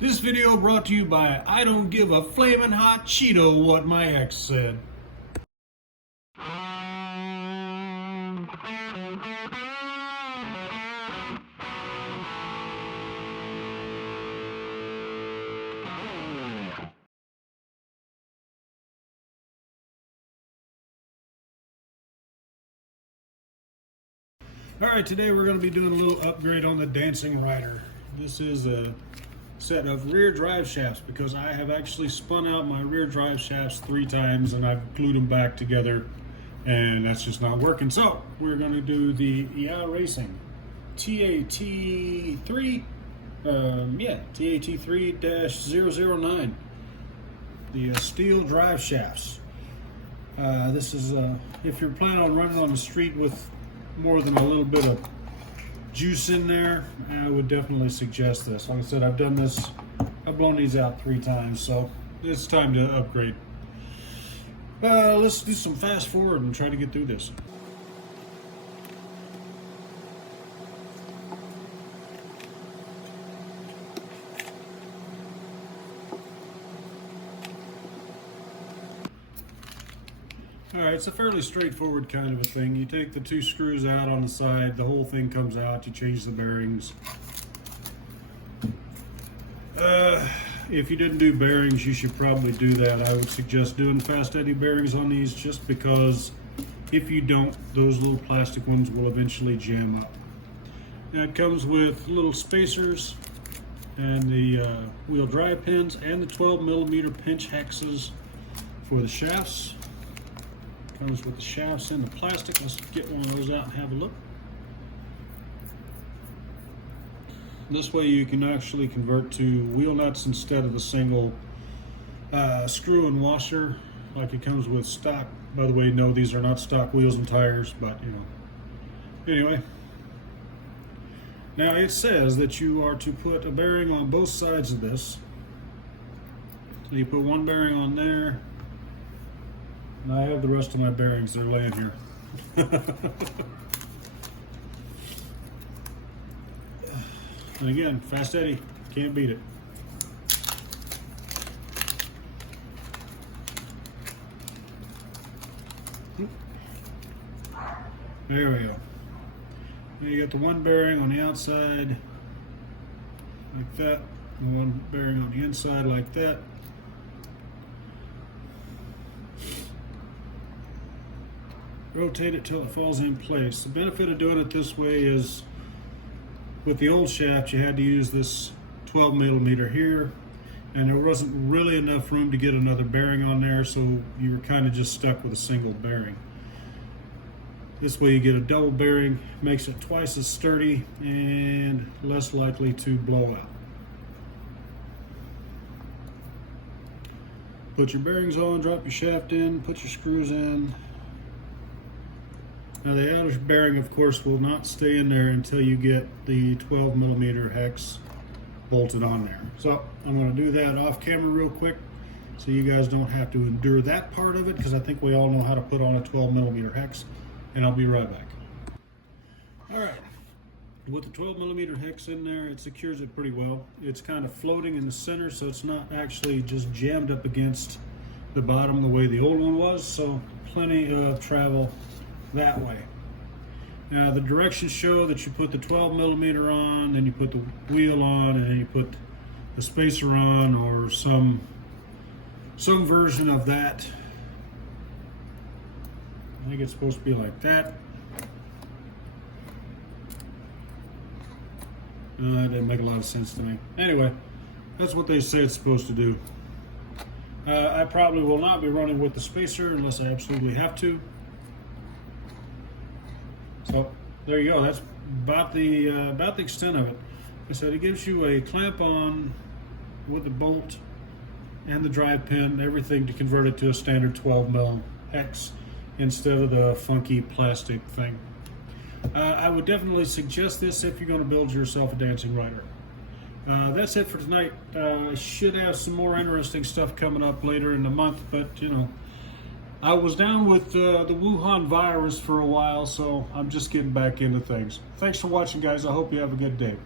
This video brought to you by I don't give a flamin' hot Cheeto what my ex said. Alright, today we're going to be doing a little upgrade on the Dancing Rider. This is a set of rear drive shafts because I have actually spun out my rear drive shafts 3 times and I've glued them back together and that's just not working. So we're going to do the EA Racing TAT3 TAT3-009, the steel drive shafts. This is if you're planning on running on the street with more than a little bit of juice in there, I would definitely suggest this. Like I said, I've blown these out 3 times, so it's time to upgrade. Let's do some fast forward and try to get through this. Alright, it's a fairly straightforward kind of a thing. You take the 2 screws out on the side, the whole thing comes out, you change the bearings. If you didn't do bearings, you should probably do that. I would suggest doing fast eddy bearings on these just because if you don't, those little plastic ones will eventually jam up. Now it comes with little spacers and the wheel drive pins and the 12mm pinch hexes for the shafts. Comes with the shafts in the plastic. Let's get one of those out and have a look. This way you can actually convert to wheel nuts instead of the single screw and washer like it comes with stock. By the way, no, these are not stock wheels and tires, but you know. Anyway, now it says that you are to put a bearing on both sides of this. So you put one bearing on there, and I have the rest of my bearings. They're laying here. And again, fast eddy, can't beat it. There we go. Now you got the one bearing on the outside like that, and one bearing on the inside like that. Rotate it till it falls in place. The benefit of doing it this way is with the old shaft you had to use this 12mm here, and there wasn't really enough room to get another bearing on there, so you were kind of just stuck with a single bearing. This way you get a double bearing, makes it twice as sturdy and less likely to blow out. Put your bearings on, drop your shaft in, put your screws in. Now the outer bearing, of course, will not stay in there until you get the 12mm hex bolted on there. So I'm going to do that off camera real quick so you guys don't have to endure that part of it, because I think we all know how to put on a 12mm hex, and I'll be right back. Alright, with the 12mm hex in there, it secures it pretty well. It's kind of floating in the center, so it's not actually just jammed up against the bottom the way the old one was, so plenty of travel that way. Now the directions show that you put the 12mm on, then you put the wheel on, and then you put the spacer on, or some version of that. I think it's supposed to be like that. That didn't make a lot of sense to me. Anyway, that's what they say it's supposed to do. I probably will not be running with the spacer unless I absolutely have to. So there you go. That's about the extent of it. Like I said, it gives you a clamp on with the bolt and the drive pin, everything to convert it to a standard 12mm hex instead of the funky plastic thing. I would definitely suggest this if you're going to build yourself a Dancing Rider. That's it for tonight. I should have some more interesting stuff coming up later in the month, but you know, I was down with the Wuhan virus for a while, so I'm just getting back into things. Thanks for watching, guys. I hope you have a good day.